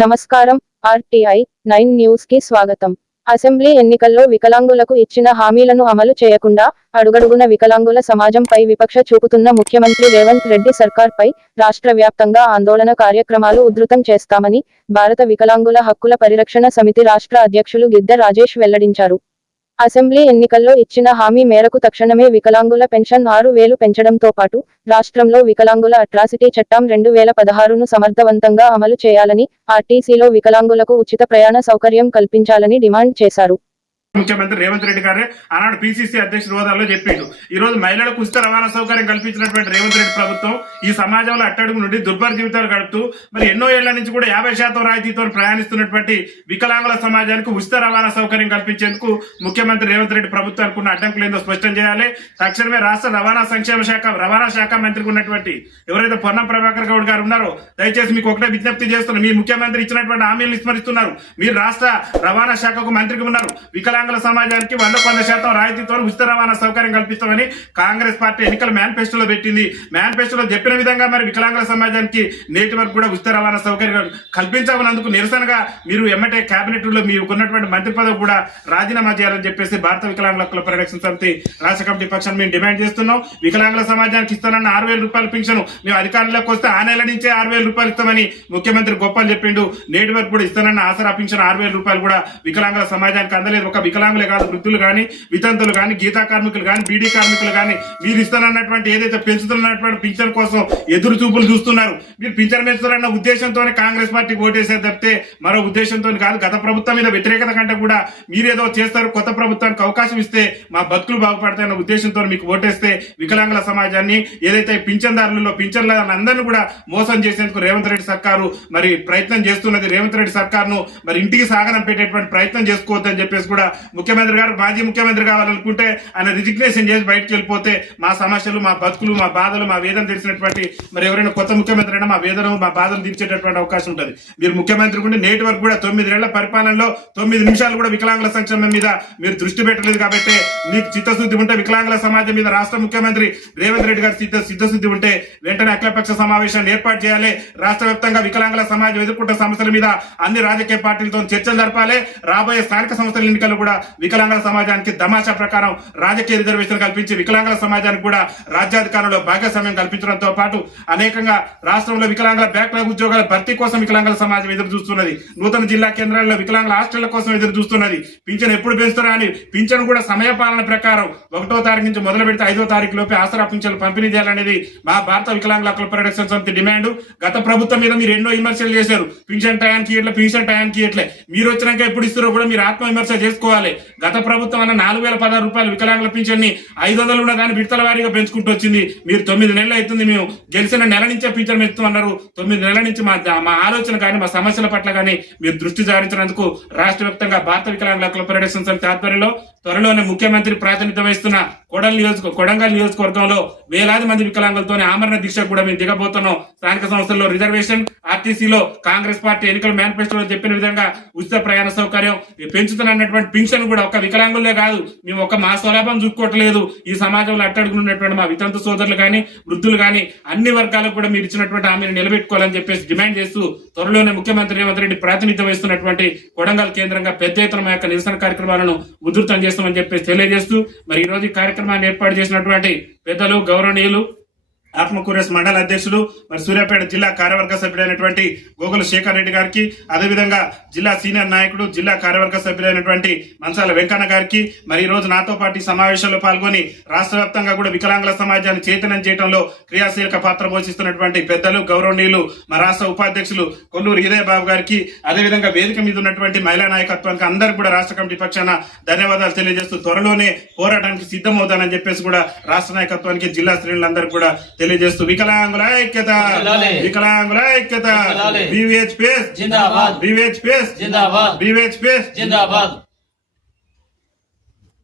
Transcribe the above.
నమస్కారం RTI nine న్యూస్కి స్వాగతం. అసెంబ్లీ ఎన్నికల్లో వికలాంగులకు ఇచ్చిన హామీలను అమలు చేయకుండా అడుగడుగున వికలాంగుల సమాజంపై విపక్ష చూపుతున్న ముఖ్యమంత్రి రేవంత్ రెడ్డి సర్కార్పై రాష్ట్ర వ్యాప్తంగా ఆందోళన కార్యక్రమాలు ఉధృతం చేస్తామని భారత వికలాంగుల హక్కుల పరిరక్షణ సమితి రాష్ట్ర అధ్యక్షులు గిద్దె రాజేష్ వెల్లడించారు. అసెంబ్లీ ఎన్నికల్లో ఇచ్చిన హామీ మేరకు తక్షణమే వికలాంగుల పెన్షన్ ఆరు వేలు పెంచడంతో పాటు రాష్ట్రంలో వికలాంగుల అట్రాసిటీ చట్టం రెండు వేల పదహారును సమర్థవంతంగా అమలు చేయాలని ఆర్టీసీలో వికలాంగులకు ఉచిత ప్రయాణ సౌకర్యం కల్పించాలని డిమాండ్ చేశారు. ముఖ్యమంత్రి రేవంత్ రెడ్డి గారే ఆనాడు పిసిసి అధ్యక్షుడు హోదాలో చెప్పిండు. ఈ రోజు మహిళలకు ఉచిత రవాణా సౌకర్యం కల్పించినటువంటి రేవంత్ రెడ్డి ప్రభుత్వం ఈ సమాజంలో అట్టడుగు నుండి దుర్భర జీవితాలు గడుపుతూ మరి ఎన్నో ఏళ్ళ నుంచి కూడా యాభై శాతం రాయితీతో ప్రయాణిస్తున్నటువంటి వికలాంగుల సమాజానికి ఉచిత రవాణా సౌకర్యం కల్పించేందుకు ముఖ్యమంత్రి రేవంత్ రెడ్డి ప్రభుత్వం అనుకున్న అడ్డంకులు ఏందో స్పష్టం చేయాలి. తక్షణమే రాష్ట్ర రవాణా సంక్షేమ శాఖ రవాణా శాఖ మంత్రికి ఉన్నటువంటి ఎవరైతే పొన్నం ప్రభాకర్ గౌడ్ గారు ఉన్నారో దయచేసి మీకు ఒకటే విజ్ఞప్తి చేస్తున్నారు మీ ముఖ్యమంత్రి ఇచ్చినటువంటి హామీలు విస్మరిస్తున్నారు. మీరు రాష్ట్ర రవాణా శాఖకు మంత్రికి ఉన్నారు. వికలాంగుల సమాజానికి వంద వంద శాతం రాయితీతో ఉచిత రవాణా సౌకర్యం కల్పిస్తామని కాంగ్రెస్ పార్టీ ఎన్నికల మేనిఫెస్టోలో పెట్టింది. మేనిఫెస్టోలో చెప్పిన విధంగా మరి వికలాంగుల సమాజానికి నేటి వరకు కూడా ఉచిత రవాణా సౌకర్యం కల్పించమన్నందుకు నిరసనగా మీరు ఎమ్మటే కేబినెట్లో మీకు ఉన్నటువంటి మంత్రి పదవి కూడా రాజీనామా చేయాలని చెప్పేసి భారత వికలాంగుల హక్కుల పరిరక్షణ సమితి రాష్ట్ర కమిటీ పక్షాన్ని మేము డిమాండ్ చేస్తున్నాం. వికలాంగుల సమాజానికి ఇస్తానన్న ఆరు వేల రూపాయల పింఛను మేము అధికారంలోకి వస్తే ఆ నెల నుంచే ఆరు వేల రూపాయలు ఇస్తామని ముఖ్యమంత్రి గొప్పలు చెప్పిండు. నేటి వరకు కూడా ఇస్తానన్న ఆసరా పింఛను ఆరు వేల రూపాయలు కూడా వికలాంగుల సమాజానికి అందలేదు. ఒక వికలాంగులే కాదు వృద్ధులు కానీ వితంతులు కానీ గీతా కార్మికులు కానీ బీడీ కార్మికులు కానీ మీరు ఇస్తానన్నటువంటి ఏదైతే పెంచుతున్నటువంటి పింఛన్ కోసం ఎదురు చూపులు చూస్తున్నారు మీరు పింఛన్ పెంచుతారన్న ఉద్దేశంతోనే కాంగ్రెస్ పార్టీకి ఓటేసేది తప్పితే మరో ఉద్దేశంతో కాదు గత ప్రభుత్వం మీద వ్యతిరేకత కంటే కూడా మీరేదో చేస్తారు కొత్త ప్రభుత్వానికి అవకాశం ఇస్తే మా బతుకులు బాగుపడతాయన్న ఉద్దేశంతో మీకు ఓటేస్తే వికలాంగుల సమాజాన్ని ఏదైతే పింఛన్దారులలో పింఛన్ల అందరినీ కూడా మోసం చేసేందుకు రేవంత్ రెడ్డి సర్కారు మరి ప్రయత్నం చేస్తున్నది రేవంత్ రెడ్డి సర్కార్ను మరి ఇంటికి సాగనం పెట్టేటువంటి ప్రయత్నం చేసుకోవద్దని చెప్పేసి కూడా ముఖ్యమంత్రి గారు మాజీ ముఖ్యమంత్రి కావాలనుకుంటే ఆయన రిజిగ్నేషన్ చేసి బయటకు వెళ్ళిపోతే మా సమస్యలు మా బతుకులు మా బాధలు మా వేదన తెలిసినటువంటి మరి ఎవరైనా కొత్త ముఖ్యమంత్రి అయినా మా వేదన మా బాధలు తీర్చేటటువంటి అవకాశం ఉంటుంది. మీరు ముఖ్యమంత్రి ఉంటే నేటి వరకు కూడా తొమ్మిదేళ్ళ పరిపాలనలో తొమ్మిది నిమిషాలు కూడా వికలాంగుల సంక్షేమం మీద మీరు దృష్టి పెట్టలేదు కాబట్టి మీకు చిత్తశుద్ధి ఉంటే వికలాంగుల సమాజం మీద రాష్ట్ర ముఖ్యమంత్రి రేవంత్ రెడ్డి గారి చిత్త సిద్ధశుద్ధి ఉంటే వెంటనే అఖిలపక్ష సమావేశాన్ని ఏర్పాటు చేయాలి. రాష్ట్ర వ్యాప్తంగా వికలాంగుల సమాజం ఎదుర్కొంటున్న సమస్యల మీద అన్ని రాజకీయ పార్టీలతో చర్చలు జరపాలి. రాబోయే స్థానిక సంస్థల ఎన్నికలు కూడా వికలాంగుల సమాజానికి తమాషా ప్రకారం రాజకీయ రిజర్వేషన్ కల్పించి వికలాంగుల సమాజానికి కూడా రాజ్యాధికారంలో భాగస్వామ్యం కల్పించడంతో పాటు అనేకంగా రాష్ట్రంలో వికలాంగుల బ్యాక్లాగ్ ఉద్యోగాల భర్తీ కోసం వికలాంగుల సమాజం ఎదురు చూస్తున్నది. నూతన జిల్లా కేంద్రాల్లో వికలాంగుల హాస్టళ్ళ కోసం ఎదురు చూస్తున్నది. పింఛన్ ఎప్పుడు పెంచుతారా అని పింఛన్ కూడా సమయపాలన ప్రకారం ఒకటో తారీఖు నుంచి మొదలు పెడితే ఐదో తారీఖు లోపే ఆసరా పింఛన్లు పంపిణీ చేయాలనేది మా భారత వికలాంగుల హక్కుల పరిరక్షణ సమితి డిమాండ్. గత ప్రభుత్వం మీద మీరు ఎన్నో విమర్శలు చేశారు. పింఛన్ టయానికి ఇట్లా పింఛన్ టయానికి ఇట్లే మీరు వచ్చినాక ఎప్పుడు ఇస్తారో కూడా మీరు ఆత్మ విమర్శ చేసుకోవాలి. గత ప్రభుత్వం అన్న నాలుగు వేల పదహారు రూపాయలు వికలాంగుల పింఛన్ని ఐదు వందలు ఉన్న కానీ విడతల వారీగా పెంచుకుంటూ వచ్చింది. మీరు తొమ్మిది నెలలు అవుతుంది మేము. గెలిచిన నెల నుంచే పింఛన్ పెంచుతున్నారు తొమ్మిది నెలల నుంచి మా మా ఆలోచన కానీ మా సమస్యల పట్ల కానీ మీరు దృష్టి సారించినందుకు రాష్ట్ర వ్యాప్తంగా భారత వికలాంగుల హక్కుల పరిరక్షణ ఆధ్వర్యంలో త్వరలోనే ముఖ్యమంత్రి ప్రాతినిధ్యం వహిస్తున్న కొడల్ నియోజక కొడంగల్ నియోజకవర్గంలో వేలాది మంది వికలాంగులతోనే ఆమరణ దీక్ష కూడా మేము దిగబోతున్నాం. స్థానిక సంస్థల్లో రిజర్వేషన్ ఆర్టీసీలో కాంగ్రెస్ పార్టీ ఎన్నికల మేనిఫెస్టోలో చెప్పిన విధంగా ఉచిత ప్రయాణ సౌకర్యం పెంచుతున్నటువంటి పింఛన్ కూడా ఒక వికలాంగులే కాదు మేము ఒక మా స్వలాభం చూసుకోవట్లేదు. ఈ సమాజంలో అట్టడుగున ఉన్నటువంటి మా వితంత సోదరులు కానీ వృద్ధులు కానీ అన్ని వర్గాలకు కూడా మీరు ఇచ్చినటువంటి హామీని నిలబెట్టుకోవాలని చెప్పేసి డిమాండ్ చేస్తూ త్వరలోనే ముఖ్యమంత్రి రేవంత్ రెడ్డి ప్రాతినిధ్యం వహిస్తున్నటువంటి కొడంగల్ కేంద్రంగా పెద్ద ఎత్తున మా యొక్క నిరసన కార్యక్రమాలను ఉధృతం చేస్తామని చెప్పేసి తెలియజేస్తూ మరి ఈ రోజు కార్యక్రమం కార్యక్రమాన్ని ఏర్పాటు చేసినటువంటి పెద్దలు గౌరవనీయులు ఆత్మకూరేస్ మండల అధ్యక్షులు మరి సూర్యాపేట జిల్లా కార్యవర్గ సభ్యుడైనటువంటి గోగుల శేఖర్ రెడ్డి గారికి అదేవిధంగా జిల్లా సీనియర్ నాయకుడు జిల్లా కార్యవర్గ సభ్యుడైనటువంటి మంచాల వెంకన్న గారికి మరి ఈ రోజు నాతో పాటు సమావేశంలో పాల్గొని రాష్ట్ర వ్యాప్తంగా కూడా వికలాంగుల సమాజాన్ని చైతన్యం చేయడంలో క్రియాశీలక పాత్ర పోషిస్తున్నటువంటి పెద్దలు గౌరవనీయులు మా రాష్ట్ర ఉపాధ్యక్షులు కొల్లూరు హృదయ బాబు గారికి అదేవిధంగా వేదిక మీద ఉన్నటువంటి మహిళా నాయకత్వానికి అందరికి కూడా రాష్ట్ర కమిటీ పక్షాన ధన్యవాదాలు తెలియజేస్తూ త్వరలోనే పోరాటానికి సిద్ధమవుతానని చెప్పేసి కూడా రాష్ట్ర నాయకత్వానికి జిల్లా శ్రేణులందరికీ కూడా తెలియజేస్తూ వికలాంగుల ఐక్యత జిల్లాలే. వికలాంగుల ఐక్యత జిల్లాలే. బీవీహెచ్ పేస్ జిందాబాద్ బీవీహెచ్ పేస్ జిందాబాద్ బీవీహెచ్ పేస్ జిందాబాద్